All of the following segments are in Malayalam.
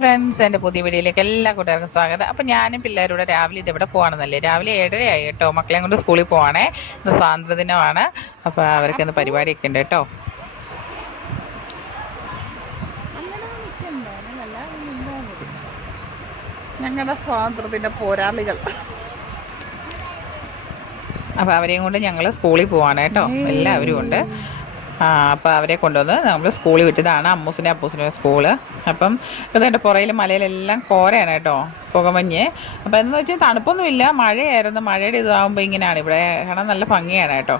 ഫ്രണ്ട്സ്, എൻ്റെ പുതിയ വീഡിയോയിലേക്ക് എല്ലാ കൂട്ടുകാർക്കും സ്വാഗതം. അപ്പം ഞാനും പിള്ളേരുടെ രാവിലെ ഇതെവിടെ പോകണമെന്നല്ലേ, രാവിലെ 7:30 കേട്ടോ. മക്കളെയും കൊണ്ട് സ്കൂളിൽ പോവാണേ. ഇന്ന് സ്വാതന്ത്ര്യദിനമാണ്. അപ്പോൾ അവർക്ക് ഇന്ന് പരിപാടിയൊക്കെ ഉണ്ട് കേട്ടോ. ഞങ്ങളുടെ സ്വാതന്ത്ര്യത്തിൻ്റെ പോരാളികൾ. അപ്പോൾ അവരെയും കൊണ്ട് ഞങ്ങൾ സ്കൂളിൽ പോവാണ് കേട്ടോ. എല്ലാവരും ഉണ്ട്. അപ്പോൾ അവരെ കൊണ്ടുവന്ന് നമ്മൾ സ്കൂളിൽ വിട്ടതാണ്. അപ്പൂസിൻ്റെ സ്കൂള്. അപ്പം ഇതെൻ്റെ പുറയിൽ മലയിലെല്ലാം കോരയാണ് കേട്ടോ, പുകമഞ്ഞ്. അപ്പോൾ എന്ന് വെച്ചാൽ തണുപ്പൊന്നുമില്ല, മഴയായിരുന്നു. മഴയുടെ ഇതാകുമ്പോൾ ഇങ്ങനെയാണ് ഇവിടെ. കാണാൻ നല്ല ഭംഗിയാണ് കേട്ടോ.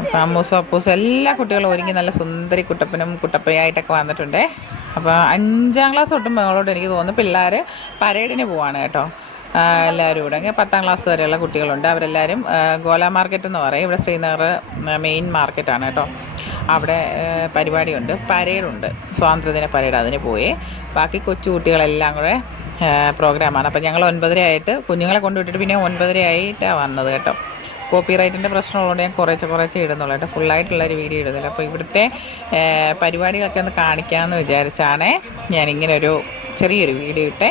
അപ്പം അപ്പൂസും എല്ലാ കുട്ടികളും ഒരുങ്ങി നല്ല സുന്ദരി കുട്ടപ്പനും കുട്ടപ്പയായിട്ടൊക്കെ വന്നിട്ടുണ്ട്. അപ്പോൾ 5ാം ക്ലാസ് തൊട്ടും മുകളോട്ട് എനിക്ക് തോന്നുന്നു പിള്ളേർ പരേഡിന് പോവാണ് കേട്ടോ. എല്ലാവരും കൂടെ 10ാം ക്ലാസ് വരെയുള്ള കുട്ടികളുണ്ട്. അവരെല്ലാവരും ഗോല മാർക്കറ്റ് എന്ന് പറയും, ഇവിടെ ശ്രീനഗർ മെയിൻ മാർക്കറ്റാണ് കേട്ടോ. അവിടെ പരിപാടിയുണ്ട്, പരേഡുണ്ട്, സ്വാതന്ത്ര്യദിന പരേഡ്. അതിന് പോയി. ബാക്കി കൊച്ചു കുട്ടികളെല്ലാം കൂടെ പ്രോഗ്രാമാണ്. അപ്പം ഞങ്ങൾ 9:30 ആയിട്ട് കുഞ്ഞുങ്ങളെ കൊണ്ടുവിട്ടിട്ട് പിന്നെ 9:30 ആയിട്ടാണ് വന്നത് കേട്ടോ. കോപ്പി റൈറ്റിൻ്റെ പ്രശ്നമുള്ളതുകൊണ്ട് ഞാൻ കുറേശ്ശെ ഇടുന്നുള്ളൂ കേട്ടോ, ഫുള്ളായിട്ടുള്ളൊരു വീഡിയോ ഇടുന്നില്ല. അപ്പോൾ ഇവിടുത്തെ പരിപാടികളൊക്കെ ഒന്ന് കാണിക്കാമെന്ന് വിചാരിച്ചാണ് ഞാനിങ്ങനൊരു ചെറിയൊരു വീഡിയോ ഇട്ടേ.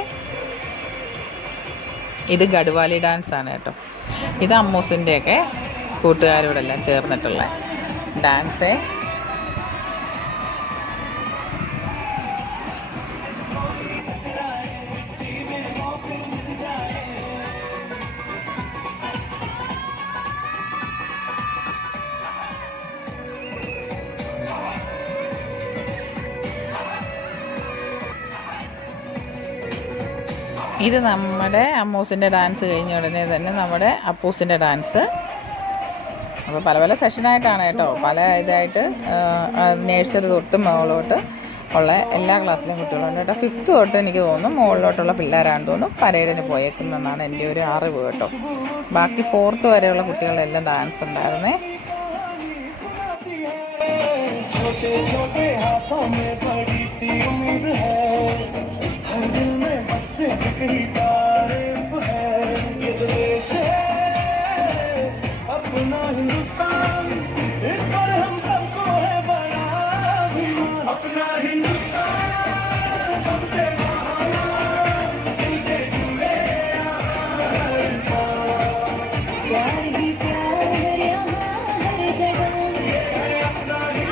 ഇത് ഗഡ്വാലി ഡാൻസ് ആണ് കേട്ടോ. ഇത് അമ്മൂസിൻ്റെയൊക്കെ കൂട്ടുകാരോടെല്ലാം ചേർന്നിട്ടുള്ള ഡാൻസ്. ഇത് നമ്മുടെ അമ്മൂസിൻ്റെ ഡാൻസ് കഴിഞ്ഞ ഉടനെ തന്നെ നമ്മുടെ അപ്പൂസിൻ്റെ ഡാൻസ്. അപ്പോൾ പല സെഷനായിട്ടാണ് കേട്ടോ, പല ഇതായിട്ട് നേഴ്സറി തൊട്ട് മുകളിലോട്ട് ഉള്ള എല്ലാ ക്ലാസ്സിലെയും കുട്ടികളുണ്ട് കേട്ടോ. 5th തൊട്ട് എനിക്ക് തോന്നുന്നു മുകളിലോട്ടുള്ള പിള്ളേരാണെന്ന് തോന്നുന്നു പരേഡിന് പോയേക്കുന്നതെന്നാണ് എൻ്റെ ഒരു അറിവ് കേട്ടോ. ബാക്കി 4th വരെയുള്ള കുട്ടികളെല്ലാം ഡാൻസ് ഉണ്ടായിരുന്നേ. अपना हिंदुस्तान इस पर हम सबको है बड़ा अभिमान. अपना हिंदुस्तान सबसे महान, इनसे जुड़े हर इंसान. प्यार ही प्यार यहाँ हर जगह. अपना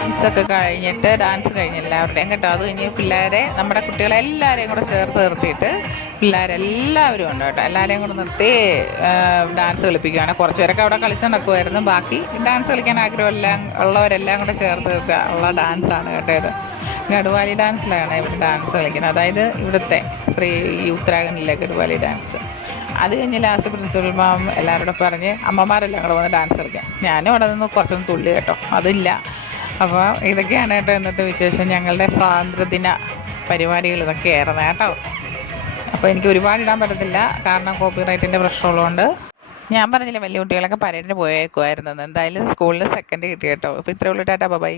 ഡാൻസൊക്കെ കഴിഞ്ഞിട്ട് ഡാൻസ് കഴിഞ്ഞ് എല്ലാവരുടെയും കേട്ടോ. അത് കഴിഞ്ഞ് പിള്ളേരെ, നമ്മുടെ കുട്ടികളെല്ലാവരെയും കൂടെ ചേർത്ത് നിർത്തിയിട്ട് പിള്ളേരെല്ലാവരും ഉണ്ട് കേട്ടോ. എല്ലാവരെയും കൂടെ നിർത്തി ഡാൻസ് കളിപ്പിക്കുകയാണ്. കുറച്ച് പേരൊക്കെ അവിടെ കളിച്ച് നടക്കുമായിരുന്നു. ബാക്കി ഡാൻസ് കളിക്കാൻ ആഗ്രഹമെല്ലാം ഉള്ളവരെല്ലാം കൂടെ ചേർത്ത് നിർത്തുക ഉള്ള ഡാൻസാണ് കേട്ടോ. ഇത് ഗഡ്വാലി ഡാൻസിലാണ് ഇവിടെ ഡാൻസ് കളിക്കുന്നത്. അതായത് ഇവിടുത്തെ ഉത്തരാഖണ്ഡിലെ ഗഡ്വാലി ഡാൻസ്. അത് കഴിഞ്ഞ് ലാസ്റ്റ് പ്രിൻസിപ്പൽ മാം എല്ലാവരോടും പറഞ്ഞ് അമ്മമാരെല്ലാം കൂടെ വന്ന് ഡാൻസ് കളിക്കാം. ഞാനും അവിടെ നിന്ന് കുറച്ചൊന്ന് തുള്ളി കേട്ടോ, അതില്ല. അപ്പോൾ ഇതൊക്കെയാണ് കേട്ടോ ഇന്നത്തെ വിശേഷം. ഞങ്ങളുടെ സ്വാതന്ത്ര്യദിന പരിപാടികൾ ഇതൊക്കെയായിരുന്നു കേട്ടോ. അപ്പോൾ എനിക്ക് ഒരുപാട് ഇടാൻ പറ്റത്തില്ല, കാരണം കോപ്പി റൈറ്റിൻ്റെ പ്രശ്നമുള്ളതുകൊണ്ട്. ഞാൻ പറഞ്ഞില്ല വലിയ കുട്ടികളൊക്കെ പരേഡിന് പോയേക്കുമായിരുന്നെന്ന്. എന്തായാലും സ്കൂളിൽ 2nd കിട്ടി കേട്ടോ. അപ്പോൾ ഇത്രയേ ഉള്ളൂ. Tata bye.